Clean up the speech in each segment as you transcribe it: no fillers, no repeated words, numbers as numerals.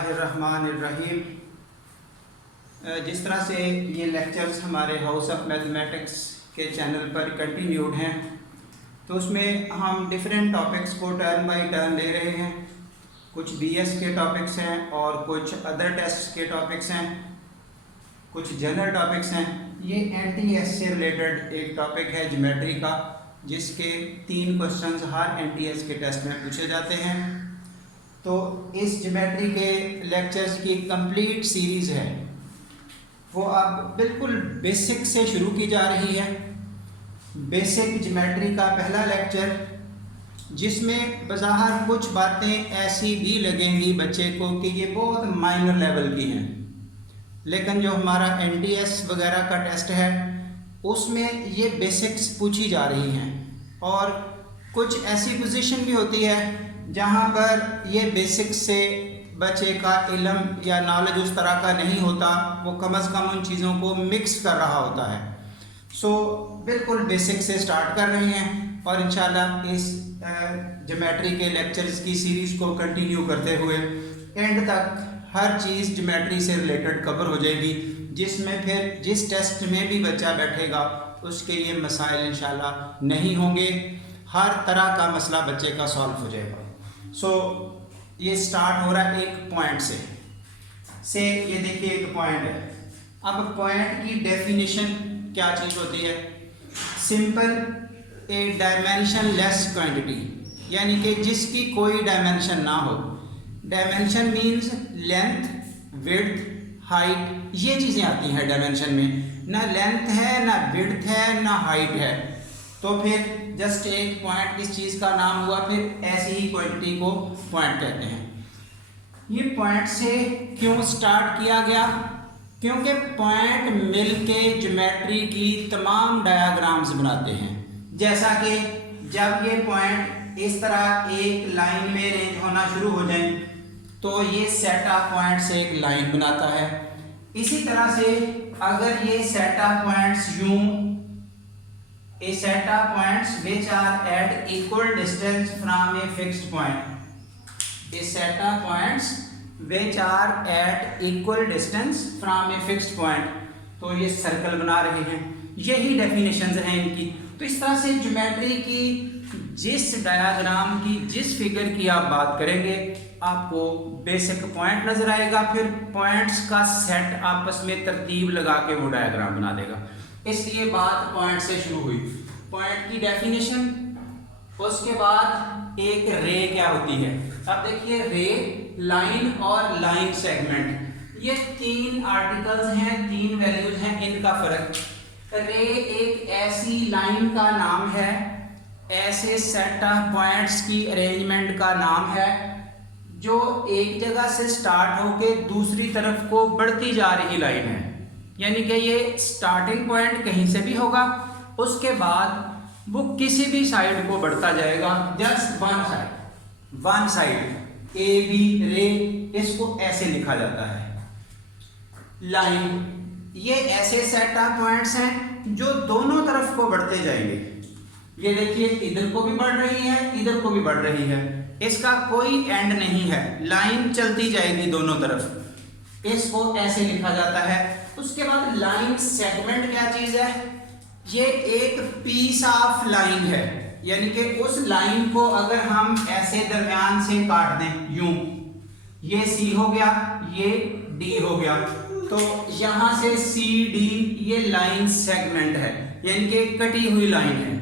बिस्मिल्लाहिर्रहमानिर्रहीम। जिस तरह से ये लेक्चर्स हमारे हाउस ऑफ मैथमेटिक्स के चैनल पर कंटिन्यूड हैं, तो उसमें हम डिफरेंट टॉपिक्स को टर्न बाय टर्न ले रहे हैं। कुछ बीएस के टॉपिक्स हैं और कुछ अदर टेस्ट के टॉपिक्स हैं, कुछ जनरल टॉपिक्स हैं। ये एनटीएस से रिलेटेड एक टॉपिक है ज्योमेट्री का, जिसके 3 क्वेश्चंस हर एनटीएस के टेस्ट में पूछे जाते हैं। तो इस ज्योमेट्री के लेक्चर्स की कंप्लीट सीरीज़ है, वो अब बिल्कुल बेसिक से शुरू की जा रही है। बेसिक ज्योमेट्री का पहला लेक्चर, जिसमें बज़ाहिर कुछ बातें ऐसी भी लगेंगी बच्चे को कि ये बहुत माइनर लेवल की हैं, लेकिन जो हमारा एनटीएस वगैरह का टेस्ट है उसमें ये बेसिक्स पूछी जा रही हैं। और कुछ ऐसी पोजीशन भी होती है जहाँ पर ये बेसिक्स से बच्चे का इल्म या नॉलेज उस तरह का नहीं होता, वो कम अज़ कम उन चीज़ों को मिक्स कर रहा होता है। सो बिल्कुल बेसिक से स्टार्ट कर रहे हैं और इंशाल्लाह इस ज्योमेट्री के लेक्चर्स की सीरीज़ को कंटिन्यू करते हुए एंड तक हर चीज़ ज्योमेट्री से रिलेटेड कवर हो जाएगी, जिसमें फिर जिस टेस्ट में भी बच्चा बैठेगा उसके ये मसाइल इंशाल्लाह नहीं होंगे। हर तरह का मसला बच्चे का सॉल्व हो जाएगा। सो ये स्टार्ट हो रहा है एक पॉइंट से ये देखिए एक पॉइंट है। अब पॉइंट की डेफिनेशन क्या चीज़ होती है? सिंपल ए डायमेंशन लेस क्वांटिटी, यानी कि जिसकी कोई डायमेंशन ना हो। Dimension means length, width, height, ये चीज़ें आती हैं डायमेंशन में। ना लेंथ है, ना विड्थ है, ना हाइट है, तो फिर जस्ट एक पॉइंट किस चीज़ का नाम हुआ? फिर ऐसी ही क्वांटिटी को पॉइंट कहते हैं। ये पॉइंट से क्यों स्टार्ट किया गया? क्योंकि पॉइंट मिलके ज्योमेट्री की तमाम डायग्राम्स बनाते हैं। जैसा कि जब ये पॉइंट इस तरह एक लाइन में अरेंज होना शुरू हो जाए तो ये सेट ऑफ पॉइंट से एक लाइन बनाता है। इसी तरह से अगर ये सेट ऑफ पॉइंट्स यूं a set of points which are at equal distance from a fixed point, a set of points which are at equal distance from a fixed point, तो ये सर्कल बना रहे हैं। यही डेफिनेशंस हैं इनकी। तो इस तरह से ज्योमेट्री की जिस डायग्राम की, जिस फिगर की आप बात करेंगे, आपको बेसिक पॉइंट नजर आएगा, फिर पॉइंट्स का सेट आपस में तरतीब लगा के वो डायग्राम बना देगा। इसलिए बात पॉइंट से शुरू हुई, पॉइंट की डेफिनेशन। उसके बाद एक रे क्या होती है? अब देखिए, रे, लाइन और लाइन सेगमेंट, ये 3 आर्टिकल्स हैं, 3 वैल्यूज हैं, इनका फर्क। रे एक ऐसी लाइन का नाम है, ऐसे सेट ऑफ पॉइंट्स की अरेंजमेंट का नाम है जो एक जगह से स्टार्ट होके दूसरी तरफ को बढ़ती जा रही लाइन है। यानी कि ये स्टार्टिंग पॉइंट कहीं से भी होगा, उसके बाद वो किसी भी साइड को बढ़ता जाएगा, just one side a b ray, इसको ऐसे लिखा जाता है। लाइन, ये ऐसे सेट ऑफ पॉइंट्स हैं जो दोनों तरफ को बढ़ते जाएंगे। ये देखिए, इधर को भी बढ़ रही है, इधर को भी बढ़ रही है, इसका कोई एंड नहीं है, लाइन चलती जाएगी दोनों तरफ, इसको ऐसे लिखा जाता है। उसके बाद लाइन सेगमेंट क्या चीज है? ये एक पीस ऑफ लाइन है, यानी कि उस लाइन को अगर हम ऐसे दरमियान से काट दें, यूं, ये सी हो गया, ये डी हो गया, तो यहां से सी डी ये लाइन सेगमेंट है, यानी कि कटी हुई लाइन है,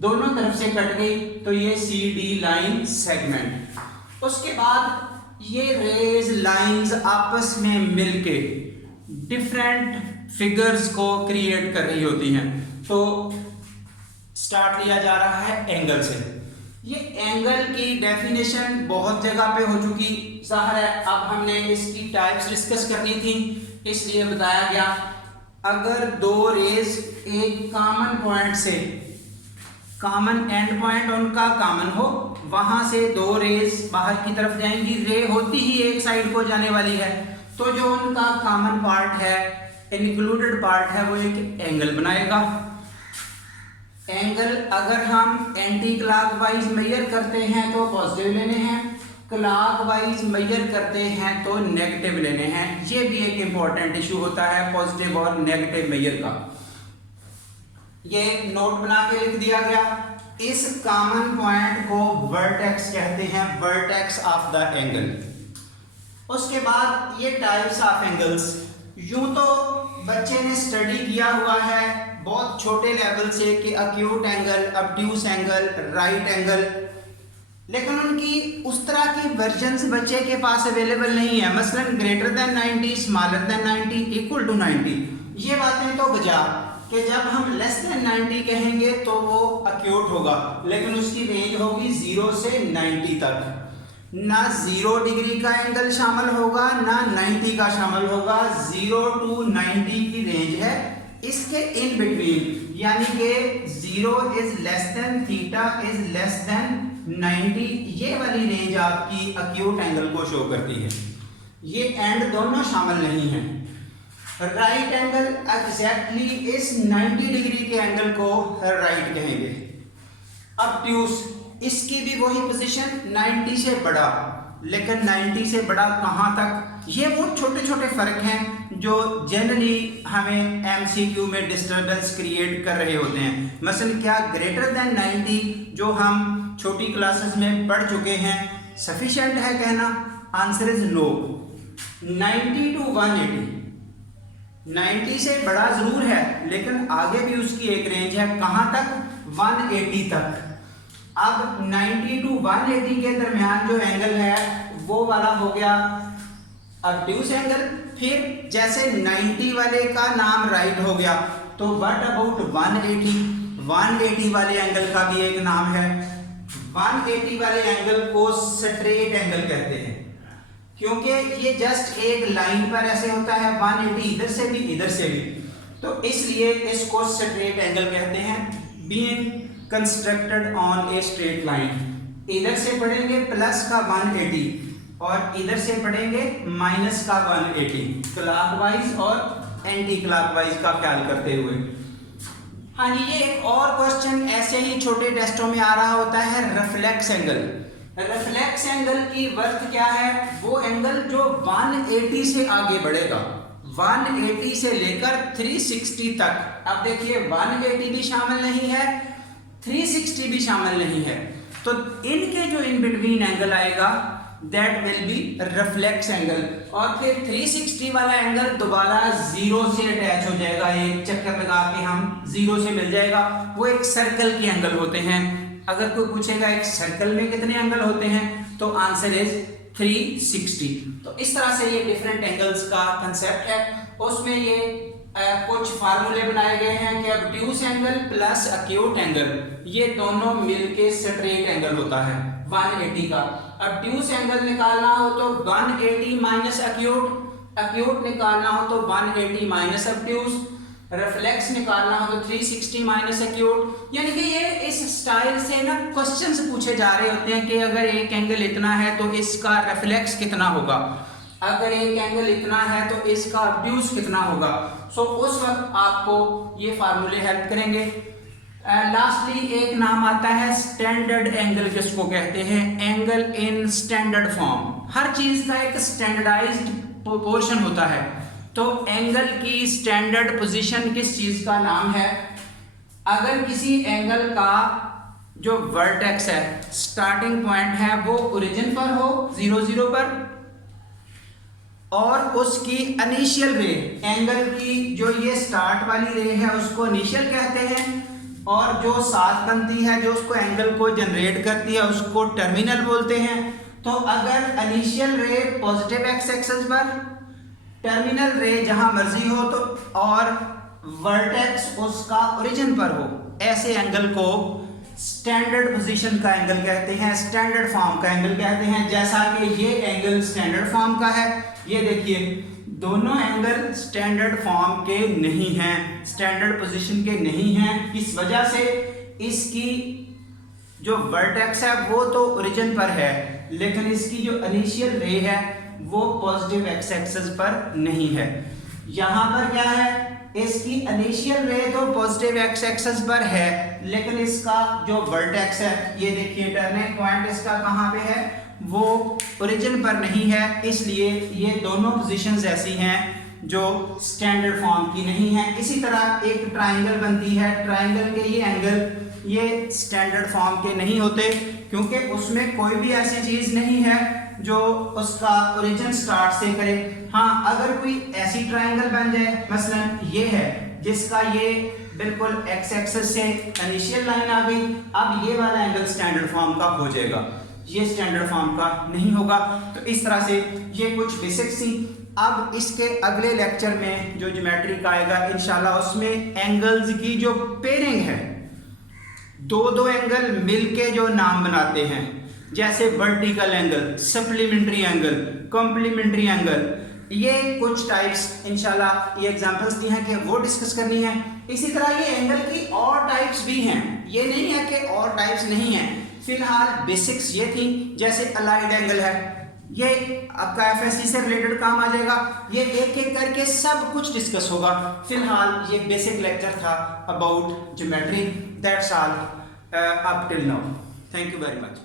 दोनों तरफ से कट गई, तो ये सी डी लाइन सेगमेंट। उसके बाद ये रेज लाइंस आपस में मिलके डिफरेंट फिगर्स को क्रिएट कर रही होती हैं। तो स्टार्ट लिया जा रहा है एंगल से। ये एंगल की डेफिनेशन बहुत जगह पे हो चुकी, ज़ाहिर है अब हमने इसकी टाइप्स डिस्कस करनी थी, इसलिए बताया गया अगर 2 रेज एक कॉमन पॉइंट से, कॉमन एंड पॉइंट उनका कॉमन हो, वहां से 2 रेज बाहर की तरफ जाएंगी, रे होती ही एक साइड को जाने वाली है, तो जो उनका कॉमन पार्ट है, इंक्लूडेड पार्ट है, वो एक एंगल बनाएगा। एंगल अगर हम एंटी क्लॉकवाइज मेजर करते हैं तो पॉजिटिव लेने हैं, क्लॉकवाइज मेजर करते हैं तो नेगेटिव लेने हैं। ये भी एक इंपॉर्टेंट इशू होता है पॉजिटिव और नेगेटिव मेजर का। ये नोट बना के लिख दिया गया। इस कॉमन पॉइंट को वर्टेक्स कहते हैं, वर्टेक्स ऑफ द एंगल। उसके बाद ये टाइप्स ऑफ एंगल्स, यूं तो बच्चे ने स्टडी किया हुआ है बहुत छोटे लेवल से कि acute angle, obtuse angle, right angle, लेकिन उनकी उस तरह की वर्जन्स बच्चे के पास अवेलेबल नहीं है। मसलन greater than 90, smaller than 90, equal to 90। ये बातें तो बजा कि जब हम लेस देन 90 कहेंगे तो वो एक्यूट होगा, लेकिन उसकी रेंज होगी 0 से 90 तक। ना 0 डिग्री का एंगल शामिल होगा ना 90 का शामिल होगा। 0 टू 90 की रेंज है। इसके इन बिटवीन यानी कि 0 is less than, theta is less than 90, ये वाली रेंज आपकी एक्यूट एंगल को शो करती है। ये एंड दोनों शामिल नहीं है। राइट एंगल एग्जैक्टली इस 90 डिग्री के एंगल को राइट कहेंगे। ऑब्ट्यूस, इसकी भी वही पोजीशन, 90 से बड़ा, लेकिन 90 से बड़ा कहाँ तक, ये वो छोटे छोटे फर्क हैं जो जनरली हमें एमसीक्यू में डिस्टर्बेंस क्रिएट कर रहे होते हैं। मसलन क्या ग्रेटर देन 90 जो हम छोटी क्लासेस में पढ़ चुके हैं सफिशिएंट है कहना? Answer is no. 90 टू 180, 90 से बड़ा जरूर है लेकिन आगे भी उसकी एक रेंज है, कहां तक? 180 तक। अब 90 टू 180 के दरमियान जो एंगल है वो वाला हो गया ऑब्ट्यूस एंगल। फिर जैसे 90 वाले का नाम राइट हो गया तो व्हाट अबाउट 180? 180 वाले एंगल का भी एक नाम है। 180 वाले एंगल को स्ट्रेट एंगल कहते हैं क्योंकि ये जस्ट एक लाइन पर ऐसे होता है, 180 इधर से भी इधर से भी, तो इसलिए इसको स्ट्रेट एंगल कहते हैं। Being constructed on a straight line, इधर से पढ़ेंगे प्लस का 180 और इधर से पढ़ेंगे माइनस का 180, क्लॉकवाइज और एंटी क्लॉकवाइज का ख्याल करते हुए। हाँ जी, ये एक और क्वेश्चन ऐसे ही छोटे टेस्टों में आ रहा होता है, रिफ्लेक्स एंगल। रिफ्लेक्स एंगल की वर्थ क्या है? वो एंगल जो 180 से आगे बढ़ेगा, 180 से लेकर 360 तक। अब देखिए 180 भी शामिल नहीं है, 360 भी शामिल नहीं है, तो इनके जो इन बिटवीन एंगल आएगा that will be reflex angle. और फिर 360 वाला एंगल दोबारा 0 से अटैच हो जाएगा, एक चक्कर लगा के हम 0 से मिल जाएगा। वो एक सर्कल के एंगल होते हैं। अगर कोई पूछेगा एक सर्कल में कितने एंगल होते हैं तो आंसर इज 360। तो इस तरह से ये डिफरेंट एंगल्स का कंसेप्ट है। उसमें ये कुछ फार्मूले बनाए गए हैं कि obtuse angle plus acute angle ये दोनों मिलके स्ट्रेट एंगल होता है 180 का। ऑब्ट्यूस एंगल निकालना हो तो 180 माइनस एक्यूट, एक्यूट निकालना हो तो 180 माइनस ऑब्ट्यूस, रिफ्लेक्स निकालना हो तो 360 माइनस एक्यूट। यानी कि ये इस स्टाइल से ना क्वेश्चंस पूछे जा रहे होते हैं कि अगर एक एंगल इतना है तो इसका रिफ्लेक्स कितना होगा, अगर एक एंगल इतना है तो इसका ऑब्ट्यूस कितना होगा। सो उस वक्त आपको ये फार्मूले हेल्प करेंगे। लास्टली एक नाम आता है स्टैंडर्ड एंगल, जिसको कहते हैं एंगल इन स्टैंडर्ड फॉर्म। हर चीज का एक स्टैंडर्डाइज्ड पोर्शन होता है, तो एंगल की स्टैंडर्ड पोजीशन किस चीज का नाम है? अगर किसी एंगल का जो वर्टेक्स है, स्टार्टिंग पॉइंट है, वो ओरिजिन पर हो 0 0 पर, और उसकी इनिशियल रे, एंगल की जो ये स्टार्ट वाली रे है उसको इनिशियल कहते हैं, और जो साथ बनती है जो उसको एंगल को जनरेट करती है उसको टर्मिनल बोलते हैं। तो अगर इनिशियल रे पॉजिटिव एक्स एक्सिस पर, टर्मिनल रे जहां मर्जी हो तो, और वर्टेक्स उसका ओरिजिन पर हो, ऐसे एंगल को स्टैंडर्ड पोजीशन का एंगल कहते हैं, स्टैंडर्ड फॉर्म का एंगल कहते हैं। जैसा कि ये एंगल स्टैंडर्ड फॉर्म का है, ये देखिए दोनों एंगल स्टैंडर्ड फॉर्म के नहीं हैं, स्टैंडर्ड पोजीशन के नहीं हैं। इस वजह से इसकी जो वर्टेक्स है वो तो ओरिजिन पर है, लेकिन इसकी जो इनिशियल रे है वो पॉजिटिव एक्स एक्सिस पर नहीं है। यहाँ पर क्या है, इसकी इनिशियल रे तो पॉजिटिव एक्स एक्सिस पर है, लेकिन इसका जो वर्टेक्स है, ये देखिए टर्निंग पॉइंट इसका कहाँ पे है, वो ओरिजिन पर नहीं है, इसलिए ये दोनों पोजीशंस ऐसी हैं जो स्टैंडर्ड फॉर्म की नहीं है। इसी तरह एक ट्राइंगल बनती है, ट्राइंगल के ये एंगल ये स्टैंडर्ड फॉर्म के नहीं होते, क्योंकि उसमें कोई भी ऐसी चीज नहीं है जो उसका ओरिजिन स्टार्ट से करे। हाँ, अगर कोई ऐसी ट्राइंगल बन जाए, मसलन ये है जिसका ये बिल्कुल एक्स एक्सिस से इनिशियल लाइन आ गई, अब ये वाला एंगल स्टैंडर्ड फॉर्म का हो जाएगा, ये स्टैंडर्ड फॉर्म का नहीं होगा। तो इस तरह से ये कुछ बेसिक्स थी। अब इसके अगले लेक्चर में जो ज्योमेट्री का आएगा इंशाल्लाह, उसमें एंगल्स की जो पेयरिंग है, दो एंगल मिलके जो नाम बनाते हैं, जैसे vertical angle, supplementary angle, complementary angle, ये कुछ टाइप्स इंशाल्लाह ये एग्जांपल्स दी हैं कि वो डिस्कस करनी है। इसी तरह ये एंगल की और टाइप्स भी हैं, ये नहीं है कि और टाइप्स नहीं हैं। फिलहाल बेसिक्स ये थी, जैसे अलाइड एंगल है, ये आपका एफएससी से रिलेटेड काम आ जाएगा, ये एक एक करके सब कुछ डिस्कस होगा। फिलहाल ये बेसिक लेक्चर था about geometry. That's all up till now. Thank you very much.